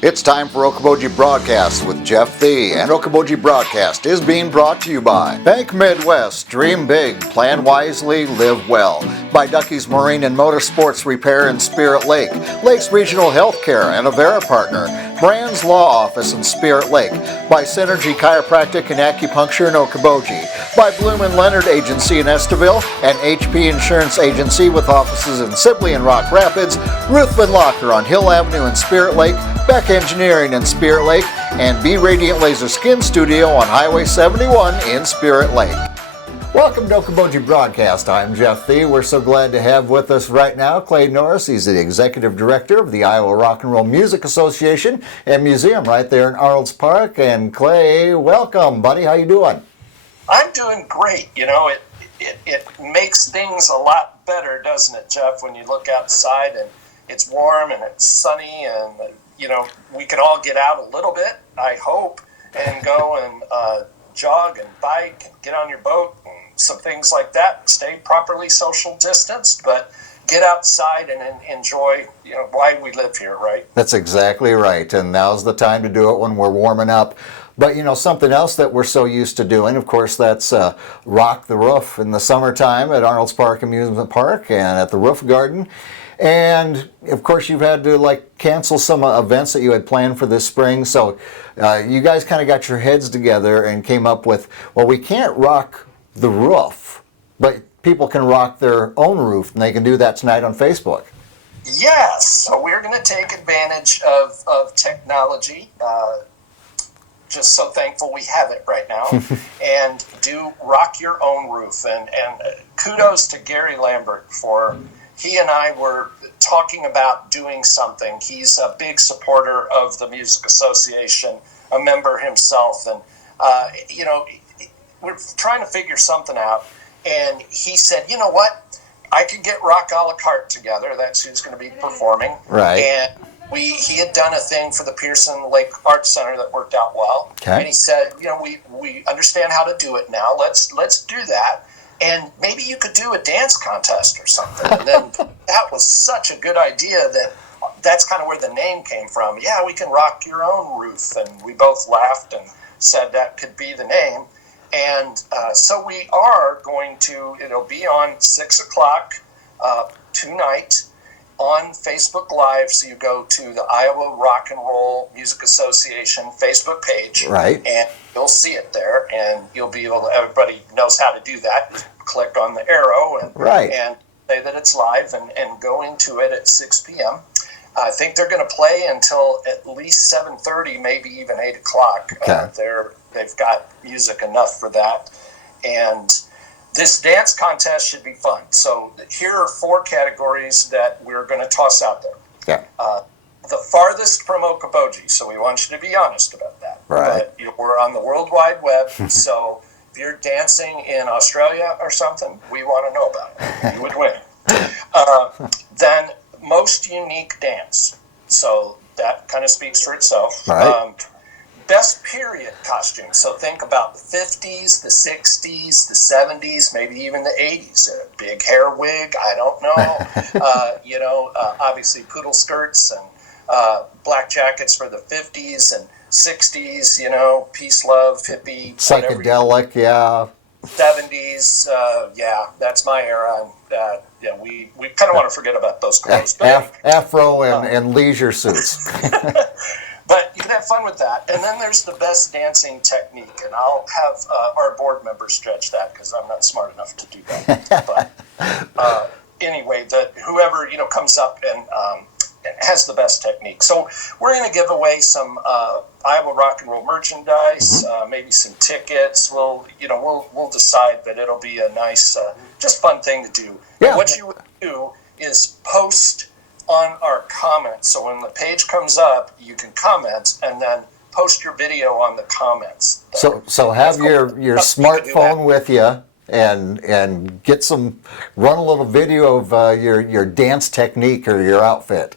It's time for Okoboji Broadcast with Jeff Thee, and Okoboji Broadcast is being brought to you by Bank Midwest, Dream Big, Plan Wisely, Live Well, by Ducky's Marine and Motorsports Repair in Spirit Lake, Lakes Regional Healthcare and Avera Partner, Brand's Law Office in Spirit Lake, by Synergy Chiropractic and Acupuncture in Okoboji, by Bloom and Leonard Agency in Estaville, and HP Insurance Agency with offices in Sibley and Rock Rapids, Ruthven Locker on Hill Avenue in Spirit Lake, Beck Engineering in Spirit Lake, and B Radiant Laser Skin Studio on Highway 71 in Spirit Lake. Welcome to Okoboji Broadcast. I'm Jeff Thee. We're so glad to have with us right now Clay Norris. He's the Executive Director of the Iowa Rock and Roll Music Association and Museum right there in Arnold's Park. And Clay, welcome, buddy. How you doing? I'm doing great. You know, it makes things a lot better, doesn't it, Jeff, when you look outside and it's warm and it's sunny and you know, we can all get out a little bit, I hope, and go and jog and bike and get on your boat and some things like that. Stay properly social distanced, but get outside and enjoy, you know, why we live here, right? That's exactly right. And now's the time to do it when we're warming up. But, you know, something else that we're so used to doing, of course, that's Rock the Roof in the summertime at Arnold's Park Amusement Park and at the Roof Garden. And, of course, you've had to, cancel some events that you had planned for this spring. So you guys kind of got your heads together and came up with, well, we can't rock the roof, but people can rock their own roof, and they can do that tonight on Facebook. Yes. So we're going to take advantage of technology. Just so thankful we have it right now, and do Rock Your Own Roof. And kudos to Gary Lambert for... He and I were talking about doing something. He's a big supporter of the Music Association, a member himself. And, you know, we're trying to figure something out. And he said, you know what? I could get Rock a la carte together. That's who's going to be performing. Right. And he had done a thing for the Pearson Lake Arts Center that worked out well. Okay. And he said, you know, we understand how to do it now. Let's do that. And maybe you could do a dance contest or something. And then that was such a good idea that's kind of where the name came from. Yeah, we can rock your own roof. And we both laughed and said that could be the name. And so we are going to, it'll be on 6 o'clock tonight on Facebook Live. So you go to the Iowa Rock and Roll Music Association Facebook page. Right. And you'll see it there, and you'll be able to, everybody knows how to do that. Just click on the arrow and say that it's live and go into it at 6 p.m. I think they're going to play until at least 7:30, maybe even 8 o'clock. Okay. They've got music enough for that. And this dance contest should be fun. So here are 4 categories that we're going to toss out there. Yeah. The farthest from Okoboji, so we want you to be honest about that. Right. But we're on the World Wide Web, so if you're dancing in Australia or something, we want to know about it. You would win. Then most unique dance. So that kind of speaks for itself. Right. Best period costume. So think about the 50s, the 60s, the 70s, maybe even the 80s. A big hair wig, I don't know. Obviously poodle skirts and black jackets for the 50s and 60s, you know, peace, love, hippie. Psychedelic, yeah. 70s, yeah, that's my era. We kind of want to forget about those clothes. Afro and leisure suits. But you can have fun with that. And then there's the best dancing technique. And I'll have our board members stretch that because I'm not smart enough to do that. But anyway, whoever, comes up and has the best technique. So we're going to give away some Iowa Rock and Roll merchandise, maybe some tickets. We'll decide, but it'll be a nice, just fun thing to do. Yeah. And what you would do is post on our comments. So when the page comes up, you can comment and then post your video on the comments. So have your smartphone with you and run a little video of your dance technique or your outfit.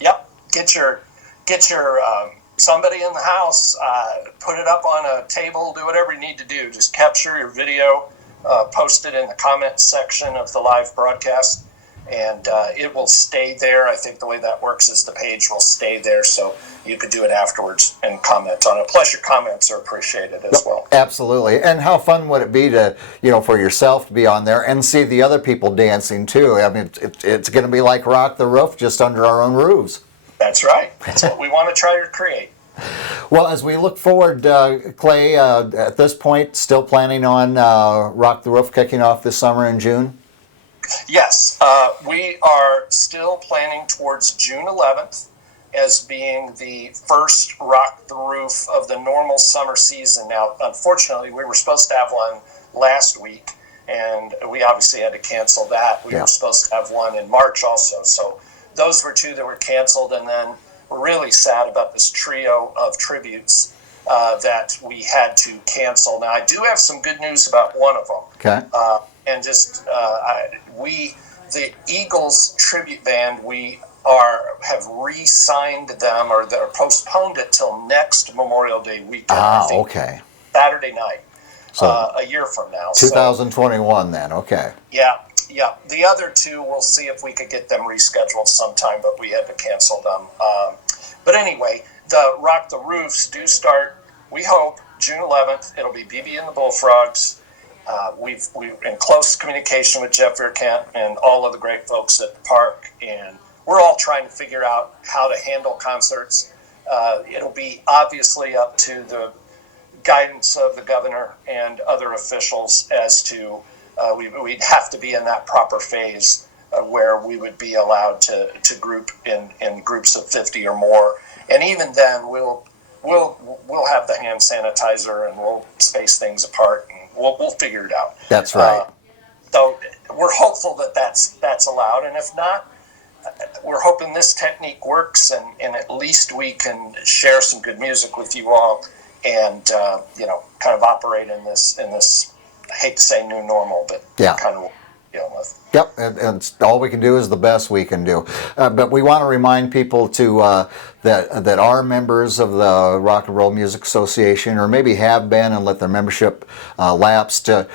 Yep. Get your somebody in the house, put it up on a table, do whatever you need to do. Just capture your video, post it in the comments section of the live broadcast. and it will stay there. I think the way that works is the page will stay there, so you could do it afterwards and comment on it. Plus, your comments are appreciated as well. Absolutely. And how fun would it be to, for yourself to be on there and see the other people dancing too? I mean, it's going to be like Rock the Roof, just under our own roofs. That's right. That's what we want to try to create. Well, as we look forward, Clay, at this point, still planning on Rock the Roof kicking off this summer in June? Yes, we are still planning towards June 11th as being the first Rock the Roof of the normal summer season. Now, unfortunately, we were supposed to have one last week, and we obviously had to cancel that. We were supposed to have one in March also, so those were two that were canceled, and then we're really sad about this trio of tributes that we had to cancel. Now, I do have some good news about one of them. Okay. And just the Eagles tribute band, we have re-signed them, or they're postponed it till next Memorial Day weekend. Okay. Saturday night, So a year from now. 2021 then, okay. Yeah. The other two, we'll see if we could get them rescheduled sometime, but we had to cancel them. But anyway, the Rock the Roofs do start, we hope, June 11th. It'll be BB and the Bullfrogs. We're in close communication with Jeff Verkant and all of the great folks at the park, and we're all trying to figure out how to handle concerts. It'll be obviously up to the guidance of the governor and other officials as to we'd have to be in that proper phase where we would be allowed to group in groups of 50 or more, and even then we'll have the hand sanitizer and we'll space things apart, and we'll figure it out. That's right. So we're hopeful that that's allowed, and if not, we're hoping this technique works, and at least we can share some good music with you all, and kind of operate in this. I hate to say new normal, but kind of what we're dealing with. Yep, and all we can do is the best we can do. But we want to remind people that are members of the Rock and Roll Music Association, or maybe have been and let their membership lapse, to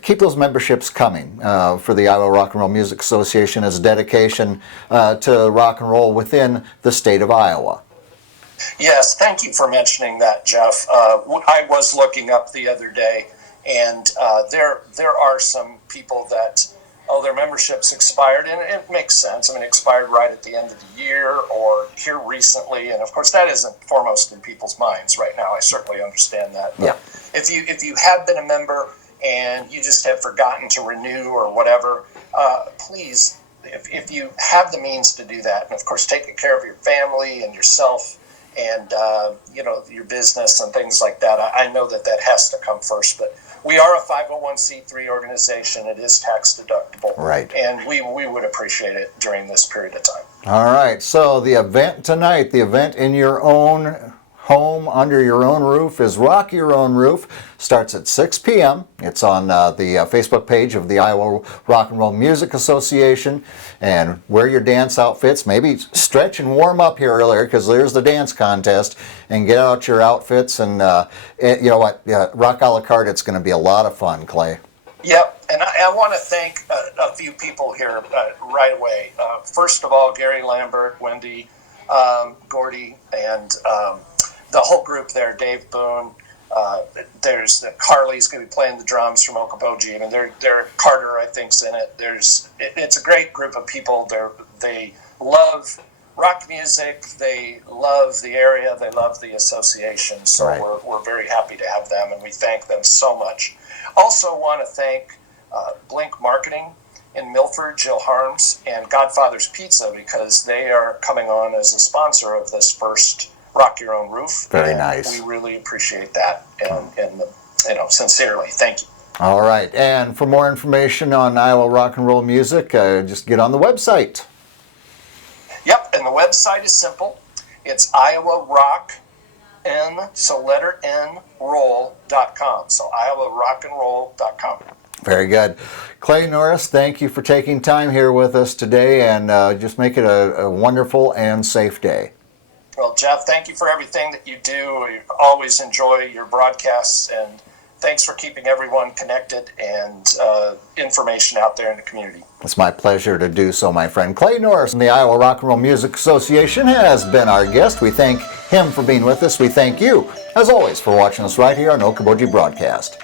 keep those memberships coming for the Iowa Rock and Roll Music Association as a dedication to rock and roll within the state of Iowa. Yes, thank you for mentioning that, Jeff. I was looking up the other day, and there are some people that, their membership's expired, and it makes sense. I mean, it expired right at the end of the year or here recently, and of course that isn't foremost in people's minds right now. I certainly understand that. But if you have been a member and you just have forgotten to renew or whatever, please, if you have the means to do that, and of course taking care of your family and yourself, and your business and things like that, I know that has to come first. But we are a 501c3 organization. It is tax deductible, right? And we would appreciate it during this period of time. All right. So the event tonight, the event in your own home, under your own roof, is Rock Your Own Roof. Starts at 6 p.m. It's on the Facebook page of the Iowa Rock and Roll Music Association. And wear your dance outfits. Maybe stretch and warm up here earlier, because there's the dance contest. And get out your outfits. And you know what? Rock a la carte. It's going to be a lot of fun, Clay. Yep. And I want to thank a few people here right away. First of all, Gary Lambert, Wendy, Gordy, and the whole group there, Dave Boone. There's Carly's going to be playing the drums from Okoboji. I mean, they're Carter, I think's in it. It's a great group of people. They love rock music. They love the area. They love the association. So right. we're very happy to have them, and we thank them so much. Also want to thank Blink Marketing in Milford, Jill Harms, and Godfather's Pizza, because they are coming on as a sponsor of this first Rock Your Own Roof. Very nice. We really appreciate that, and sincerely, thank you. All right, and for more information on Iowa rock and roll music, just get on the website. Yep, and the website is simple. It's Iowa Rock N, so letter N, roll.com. So iowarockandroll.com. Very good. Clay Norris, thank you for taking time here with us today, and just make it a wonderful and safe day. Well, Jeff, thank you for everything that you do. We always enjoy your broadcasts, and thanks for keeping everyone connected and information out there in the community. It's my pleasure to do so, my friend. Clay Norris from the Iowa Rock and Roll Music Association has been our guest. We thank him for being with us. We thank you, as always, for watching us right here on Okoboji Broadcast.